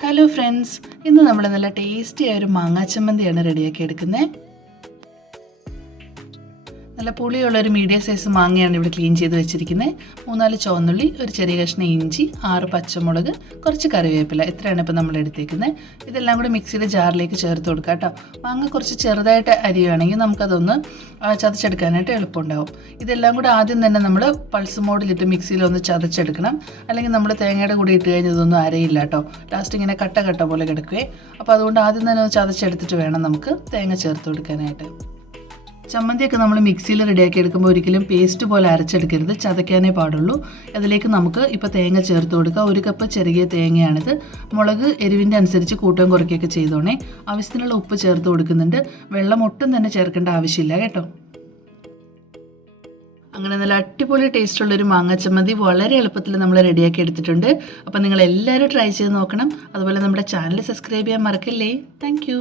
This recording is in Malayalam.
ഹലോ ഫ്രണ്ട്സ്, ഇന്ന് നമ്മൾ നല്ല ടേസ്റ്റിയായ ഒരു മാങ്ങാ ചമ്മന്തിയാണ് റെഡിയാക്കി എടുക്കുന്നത്. നല്ല പുളിയുള്ളൊരു മീഡിയം സൈസ് മാങ്ങയാണ് ഇവിടെ ക്ലീൻ ചെയ്ത് വെച്ചിരിക്കുന്നത്. 3-4 ചുവന്നുള്ളി, ഒരു ചെറിയ കഷ്ണം ഇഞ്ചി, 6 പച്ചമുളക്, കുറച്ച് കറിവേപ്പില, ഇത്രയാണ് ഇപ്പോൾ നമ്മൾ എടുത്തേക്കുന്നത്. ഇതെല്ലാം കൂടി മിക്സിയുടെ ജാറിലേക്ക് ചേർത്ത് കൊടുക്കുക കേട്ടോ. മാങ്ങ കുറച്ച് ചെറുതായിട്ട് അരിയുകയാണെങ്കിൽ നമുക്കതൊന്ന് ചതച്ചെടുക്കാനായിട്ട് എളുപ്പമുണ്ടാവും. ഇതെല്ലാം കൂടി ആദ്യം തന്നെ നമ്മൾ പൾസ് മോഡിലിട്ട് മിക്സിയിലൊന്ന് ചതച്ചെടുക്കണം. അല്ലെങ്കിൽ നമ്മൾ തേങ്ങയുടെ കൂടി ഇട്ട് കഴിഞ്ഞാൽ ഇതൊന്നും അരയില്ല കേട്ടോ. ലാസ്റ്റ് ഇങ്ങനെ കട്ട കട്ട പോലെ കിടക്കുകയെ. അപ്പോൾ അതുകൊണ്ട് ആദ്യം തന്നെ ചതച്ചെടുത്തിട്ട് വേണം നമുക്ക് തേങ്ങ ചേർത്ത് കൊടുക്കാനായിട്ട്. ചമ്മന്തിയൊക്കെ നമ്മൾ മിക്സിയിൽ റെഡിയാക്കി എടുക്കുമ്പോൾ ഒരിക്കലും പേസ്റ്റ് പോലെ അരച്ചെടുക്കരുത്, ചതയ്ക്കാനേ പാടുള്ളൂ. അതിലേക്ക് നമുക്ക് ഇപ്പോൾ തേങ്ങ ചേർത്ത് കൊടുക്കുക. 1 കപ്പ് ചെറിയ തേങ്ങയാണിത്. മുളക് എരിവിൻ്റെ അനുസരിച്ച് കൂട്ടുകയും കുറയ്ക്കുകയൊക്കെ ചെയ്തോണേ. ആവശ്യത്തിനുള്ള ഉപ്പ് ചേർത്ത് കൊടുക്കുന്നുണ്ട്. വെള്ളം ഒട്ടും തന്നെ ചേർക്കേണ്ട ആവശ്യമില്ല കേട്ടോ. അങ്ങനെ നല്ല അടിപൊളി ടേസ്റ്റുള്ളൊരു മാങ്ങ ചമ്മന്തി വളരെ എളുപ്പത്തിൽ നമ്മൾ റെഡിയാക്കി എടുത്തിട്ടുണ്ട്. അപ്പോൾ നിങ്ങൾ എല്ലാവരും ട്രൈ ചെയ്ത് നോക്കണം. അതുപോലെ നമ്മുടെ ചാനൽ സബ്സ്ക്രൈബ് ചെയ്യാൻ മറക്കല്ലേ. താങ്ക്